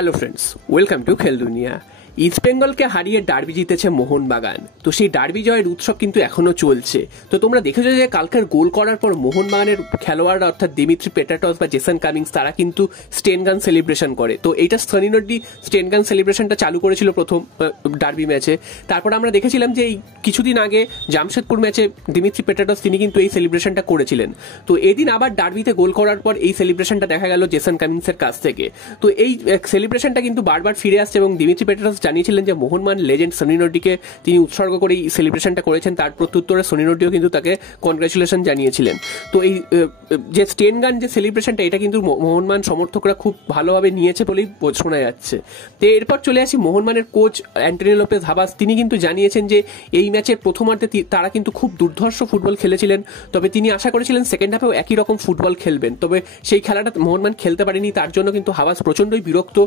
Hello friends, welcome to খেল দুনিয়া। East বেঙ্গলকে হারিয়ে ডার্বি জিতেছে মোহনবাগান। তো সেই ডার্বি জয়ের উৎসব কিন্তু এখনো চলছে। তো তোমরা দেখেছো যে কালকের গোল করার পর মোহনবাগানের খেলোয়াড়রা অর্থাৎ দিমিত্রি পেটাটস বা জেসন কামিংস তারা কিন্তু স্টেন গান সেলিব্রেশন করে। তো এইটা সনিনডি স্টেন গান সেলিব্রেশনটা চালু করেছিল প্রথম ডার্বি ম্যাচে। তারপর আমরা দেখেছিলাম যে এই কিছুদিন আগে জামশেদপুর ম্যাচে দিমিত্রি পেটাটস তিনি কিন্তু এই সেলিব্রেশনটা করেছিলেন। তো এদিন আবার ডার্বিতে গোল করার পর এই সেলিব্রেশনটা দেখা গেল জেসন কামিংসের কাছ থেকে। তো এই সেলিব্রেশনটা কিন্তু বারবার ফিরে আসছে এবং দিমিত্রি পেটাটস জানিয়েছিলেন যে মোহনবাগান লেজেন্ড সনিনডিকে তিনি উৎসর্গ করে এই সেলিব্রেশনটা করেছেন। তার প্রত্যুত্তরে সনিনডিও কিন্তু তাকে কনগ্রাচুলেশন জানিয়েছিলেন। তো এই যে স্টেন গান যে সেলিব্রেশনটা এটা কিন্তু মোহনবাগান সমর্থকরা খুব ভালোভাবে নিয়েছে বলেই শোনা যাচ্ছে। তো এরপর চলে আসি মোহনবাগানের কোচ অ্যান্টনি লোপেজ হাবাস। তিনি কিন্তু জানিয়েছেন যে এই ম্যাচের প্রথমার্ধে তারা কিন্তু খুব দুর্ধর্ষ ফুটবল খেলেছিলেন, তবে তিনি আশা করেছিলেন সেকেন্ড হাফেও একই রকম ফুটবল খেলবেন। তবে সেই খেলাটা মোহনবাগান খেলতে পারেনি, তার জন্য কিন্তু হাবাস প্রচণ্ডই বিরক্ত।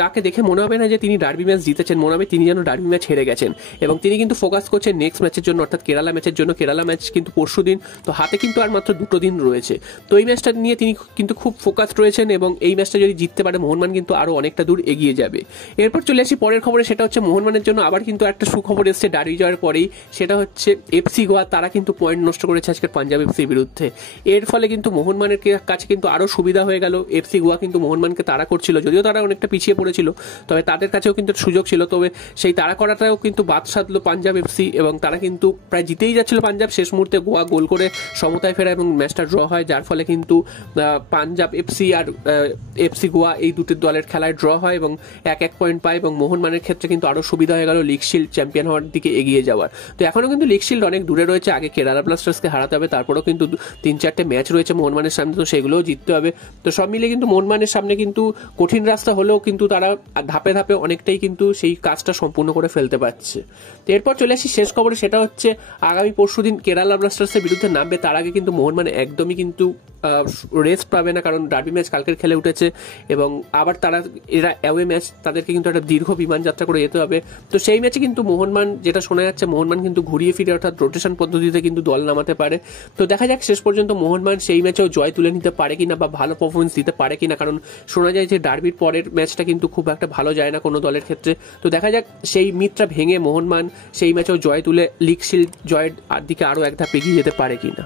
তাকে দেখে মনে হবে না যে তিনি ডার্বি ম্যাচ জিতেছেন, মনে হবে তিনি যেন ডার্বি ম্যাচ হেরে গেছেন। এবং তিনি কিন্তু ফোকাস করছেন নেক্সট ম্যাচের জন্য, অর্থাৎ কেরালা ম্যাচের জন্য। কেরালা ম্যাচ কিন্তু পরশু দিন, তো হাতে কিন্তু আর মাত্র 2 দিন রয়েছে। তো এই ম্যাচটা নিয়ে তিনি কিন্তু খুব ফোকাসড রয়েছেন এবং এই ম্যাচটা যদি জিততে পারে মোহনবাগান কিন্তু আরও অনেকটা দূর এগিয়ে যাবে। এরপর চলে আসি পরের খবরে, সেটা হচ্ছে মোহনবাগানের জন্য আবার কিন্তু একটা সুখবর এসছে ডার্বি জয়ের পরেই। সেটা হচ্ছে এফসি গোয়া, তারা কিন্তু পয়েন্ট নষ্ট করেছে আজকের পাঞ্জাব এফসির বিরুদ্ধে। এর ফলে কিন্তু মোহনবাগানের কাছে কিন্তু আরও সুবিধা হয়ে গেল। এফসি গোয়া কিন্তু মোহনবাগানকে তাড়া করছিল, যদিও তারা অনেকটা পিছিয়ে পড়েছিল, তবে তাদের কাছেও কিন্তু সুযোগ ছিল। তবে সেই তাড়া করাটাও কিন্তু বাদ সাধলো পাঞ্জাব এফসি এবং তারা কিন্তু প্রায় জিতেই যাচ্ছিল পাঞ্জাব। শেষ মুহূর্তে গোয়া গোল করে সমতায় ফেরা এবং ম্যাচটা ড্র হয়, যার ফলে কিন্তু পাঞ্জাব এফসি আর এফসি গোয়া এই দুটি দলের খেলায় ড্র হয় এবং 1-1 পয়েন্ট পায়। এবং মোহনবাগানের ক্ষেত্রে কিন্তু আরও সুবিধা হয়ে গেল লিগ শিল্ড চ্যাম্পিয়ন হওয়ার দিকে এগিয়ে যাওয়ার। তো এখনও কিন্তু লিগ শিল্ড অনেক দূরে রয়েছে, আগে কেরালা ব্লাস্টার্সকে হারাতে হবে, তারপরেও কিন্তু 3-4টে ম্যাচ রয়েছে মোহনবাগানের সামনে, তো সেগুলোও জিততে হবে। তো সব মিলিয়ে কিন্তু মোহনবাগানের সামনে কিন্তু কঠিন রাস্তা হলেও কিন্তু তারা ধাপে ধাপে অনেকটাই কিন্তু সেই কাজটা সম্পূর্ণ করে ফেলতে পারছে। তো এরপর চলে আসি শেষ খবরে, সেটা হচ্ছে আগামী পরশুদিন কেরালা ব্লাস্টার্সের বিরুদ্ধে নামবে। তার আগে কিন্তু মোহনবাগান একদমই কিন্তু রেস্ট পাবে না, কারণ ডার্বি ম্যাচ কালকের খেলে উঠেছে এবং আবার এরা অ্যাওয়ে ম্যাচ, তাদেরকে কিন্তু একটা দীর্ঘ বিমান যাত্রা করে যেতে হবে। তো সেই ম্যাচে কিন্তু মোহনবাগান, যেটা শোনা যাচ্ছে মোহনবাগান কিন্তু ঘুরিয়ে ফিরে অর্থাৎ রোটেশন পদ্ধতিতে কিন্তু দল নামাতে পারে। তো দেখা যাক শেষ পর্যন্ত মোহনবাগান সেই ম্যাচেও জয় তুলে নিতে পারে কিনা বা ভালো পারফরমেন্স দিতে পারে কিনা, কারণ শোনা যায় যে ডার্বির পরের ম্যাচটা কিন্তু খুব একটা ভালো যায় না কোনো দলের ক্ষেত্রে। তো দেখা যাক সেই মিথটা ভেঙে মোহনবাগান সেই ম্যাচেও জয় তুলে লিগ শিল্ড জয়ের দিকে আরও এক ধাপ এগিয়ে যেতে পারে কিনা।